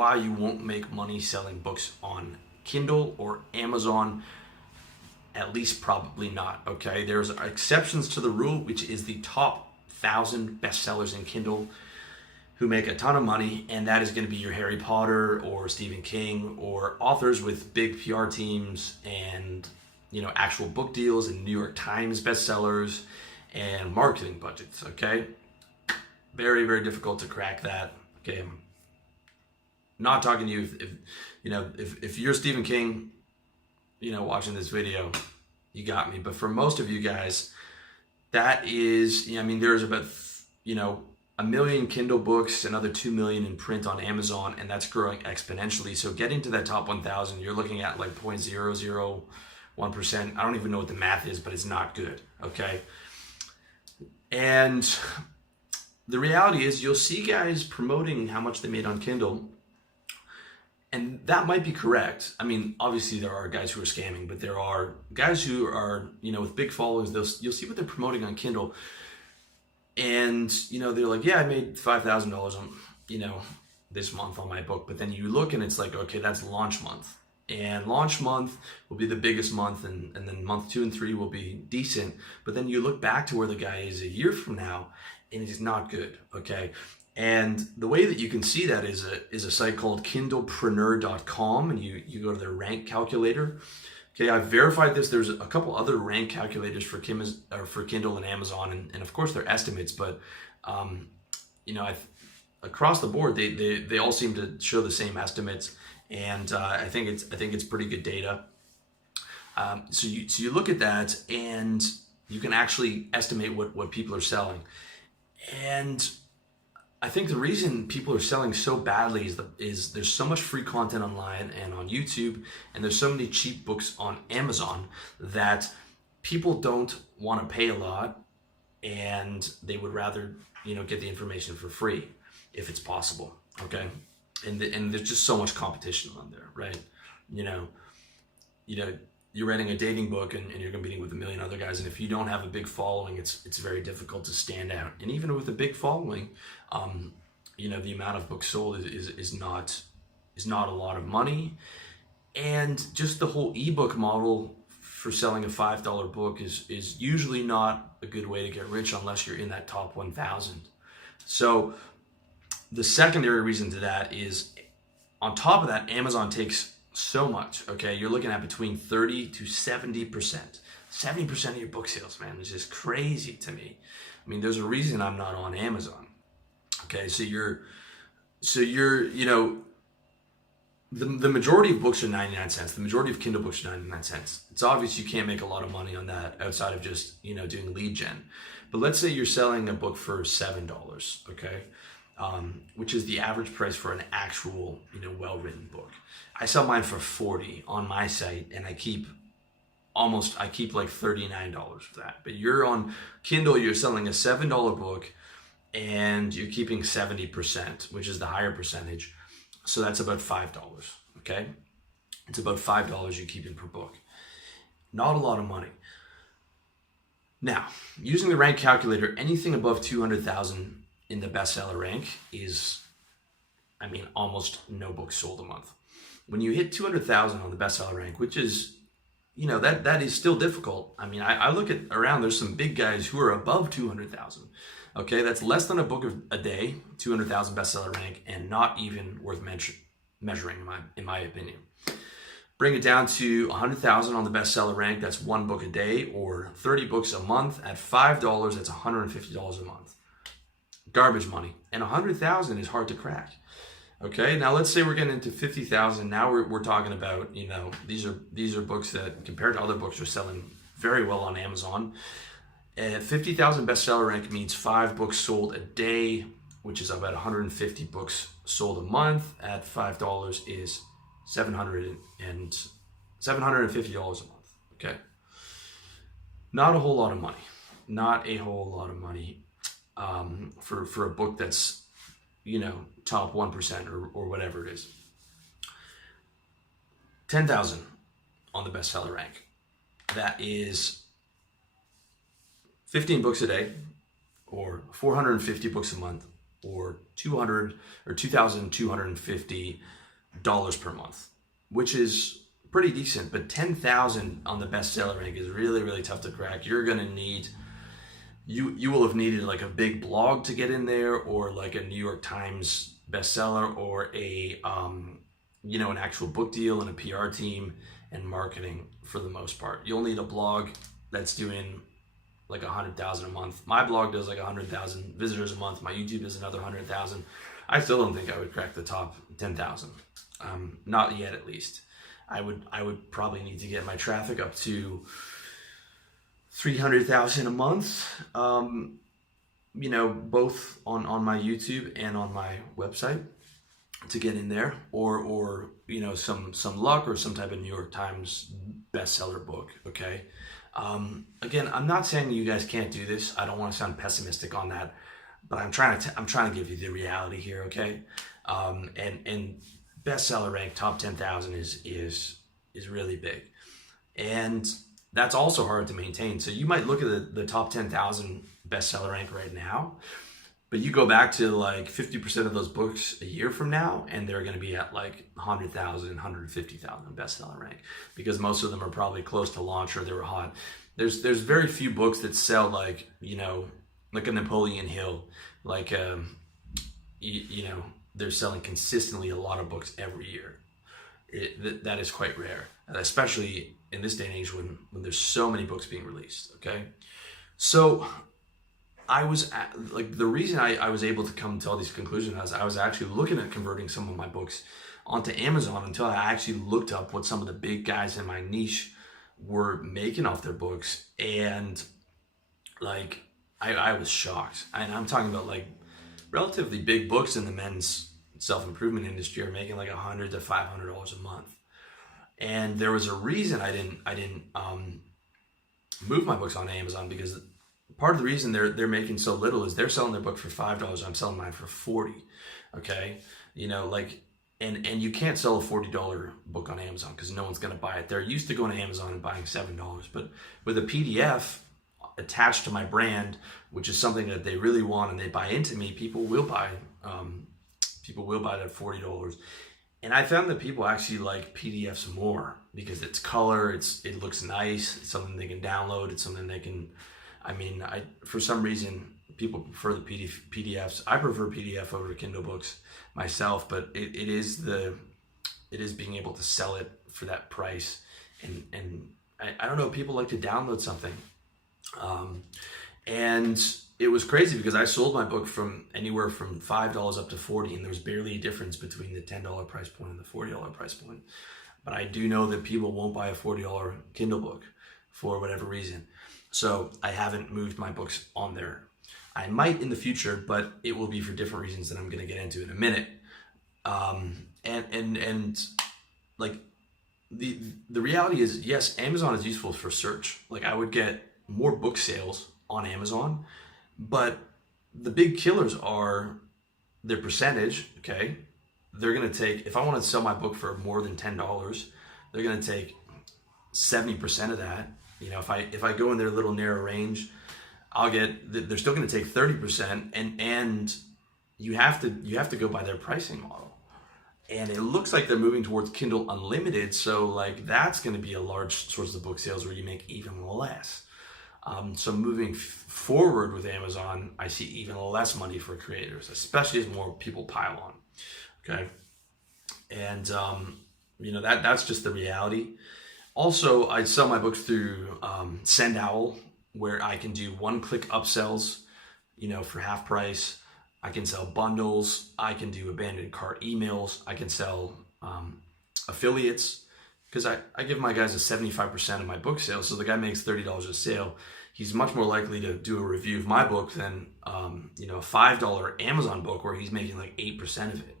why you won't make money selling books on Kindle or Amazon. At least probably not, okay? There's exceptions to the rule, which is the top 1,000 bestsellers in Kindle who make a ton of money, and that is going to be your Harry Potter or Stephen King or authors with big PR teams and, you know, actual book deals and New York Times bestsellers and marketing budgets, okay? Very, very difficult to crack that, okay? I'm not talking to you if you're Stephen King, you know, watching this video, you got me. But for most of you guys, that is, I mean, there's about, 1 million Kindle books, another 2 million in print on Amazon, and that's growing exponentially. So getting to that top 1,000, you're looking at like 0.001%. I don't even know what the math is, but it's not good, okay? And the reality is you'll see guys promoting how much they made on Kindle, and that might be correct. I mean, obviously there are guys who are scamming, but there are guys who are, with big followers. You'll see what they're promoting on Kindle, and they're like, yeah, I made $5,000 on, this month on my book. But then you look and it's like, okay, that's launch month, and launch month will be the biggest month, and then month 2 and 3 will be decent. But then you look back to where the guy is a year from now, and it's not good, okay? And the way that you can see that is a site called kindlepreneur.com, and you go to their rank calculator. Okay, I've verified this. There's a couple other rank calculators for Kindle and Amazon, and of course they're estimates, but across the board they all seem to show the same estimates, and I think it's pretty good data. So you look at that, and you can actually estimate what people are selling. And I think the reason people are selling so badly is there's so much free content online and on YouTube, and there's so many cheap books on Amazon that people don't want to pay a lot, and they would rather get the information for free if it's possible, okay? And there's just so much competition on there, right? You're writing a dating book, and you're competing with a million other guys, and if you don't have a big following, it's very difficult to stand out. And even with a big following, the amount of books sold is not a lot of money. And just the whole ebook model for selling a $5 book is usually not a good way to get rich unless you're in that top 1,000. So the secondary reason to that is, on top of that, Amazon takes so much, okay? You're looking at between 30 to 70%. 70% of your book sales, man, is just crazy to me. I mean, there's a reason I'm not on Amazon. Okay, so you're the majority of books are 99 cents. The majority of Kindle books are 99 cents. It's obvious you can't make a lot of money on that outside of just, doing lead gen. But let's say you're selling a book for $7, okay? Which is the average price for an actual, well-written book. I sell mine for $40 on my site, and I keep like $39 for that. But you're on Kindle, you're selling a $7 book, and you're keeping 70%, which is the higher percentage. So that's about $5, okay? It's about $5 you're keeping per book. Not a lot of money. Now, using the rank calculator, anything above 200,000 in the bestseller rank is, almost no books sold a month. When you hit 200,000 on the bestseller rank, which is, that is still difficult. I look at around, there's some big guys who are above 200,000. Okay, that's less than a book a day, 200,000 bestseller rank, and not even worth measuring in my opinion. Bring it down to 100,000 on the bestseller rank, that's one book a day, or 30 books a month. At $5, that's $150 a month. Garbage money. And 100,000 is hard to crack. Okay, now let's say we're getting into 50,000. Now we're talking about, these are books that, compared to other books, are selling very well on Amazon. 50,000 bestseller rank means 5 books sold a day, which is about 150 books sold a month. At $5 is $750 a month. Okay, not a whole lot of money. Not a whole lot of money for a book that's top 1% or whatever it is. 10,000 on the bestseller rank. That is 15 books a day, or 450 books a month, or $2,250 per month, which is pretty decent. But 10,000 on the bestseller rank is really, really tough to crack. You're gonna need, you will have needed like a big blog to get in there, or like a New York Times bestseller, or a an actual book deal and a PR team and marketing. For the most part, you'll need a blog that's doing like 100,000 a month. My blog does like 100,000 visitors a month. My YouTube is another 100,000. I still don't think I would crack the top 10,000. Not yet, at least. I would probably need to get my traffic up to 300,000 a month. Both on my YouTube and on my website to get in there, or some luck, or some type of New York Times bestseller book. Okay. Again, I'm not saying you guys can't do this. I don't want to sound pessimistic on that, but I'm trying to give you the reality here. Okay. And bestseller rank top 10,000 is really big, and that's also hard to maintain. So you might look at the top 10,000 bestseller rank right now, but you go back to like 50% of those books a year from now, and they're going to be at like 100,000, 150,000 bestseller rank, because most of them are probably close to launch, or they were hot. There's very few books that sell like a Napoleon Hill, like they're selling consistently a lot of books every year. That is quite rare, especially in this day and age when there's so many books being released. Okay, so the reason I was able to come to all these conclusions is I was actually looking at converting some of my books onto Amazon, until I actually looked up what some of the big guys in my niche were making off their books, and like I was shocked. And I'm talking about like relatively big books in the men's self-improvement industry are making like $100 to $500 a month. And there was a reason I didn't move my books on Amazon, because part of the reason they're making so little is they're selling their book for $5. I'm selling mine for $40. Okay, and you can't sell a $40 book on Amazon because no one's going to buy it. They're used to going to Amazon and buying $7, but with a PDF attached to my brand, which is something that they really want and they buy into me, people will buy that $40. And I found that people actually like PDFs more because it's color, it looks nice, it's something they can download, it's something they can. For some reason, people prefer the PDFs. I prefer PDF over Kindle books myself, but it is being able to sell it for that price. And I don't know, people like to download something. And it was crazy because I sold my book from anywhere from $5 up to $40, and there was barely a difference between the $10 price point and the $40 price point. But I do know that people won't buy a $40 Kindle book for whatever reason. So I haven't moved my books on there. I might in the future, but it will be for different reasons that I'm going to get into in a minute. The reality is, yes, Amazon is useful for search. Like I would get more book sales on Amazon, but the big killers are their percentage. Okay, they're going to take, if I want to sell my book for more than $10, they're going to take 70% of that. If I go in their little narrow range, they're still going to take 30%, and you have to go by their pricing model. And it looks like they're moving towards Kindle Unlimited, so like that's going to be a large source of book sales where you make even less. So moving forward with Amazon, I see even less money for creators, especially as more people pile on. Okay, and that's just the reality. Also, I sell my books through SendOwl, where I can do one-click upsells, for half price. I can sell bundles. I can do abandoned cart emails. I can sell affiliates, because I give my guys a 75% of my book sales. So the guy makes $30 a sale. He's much more likely to do a review of my book than a $5 Amazon book where he's making like 8% of it.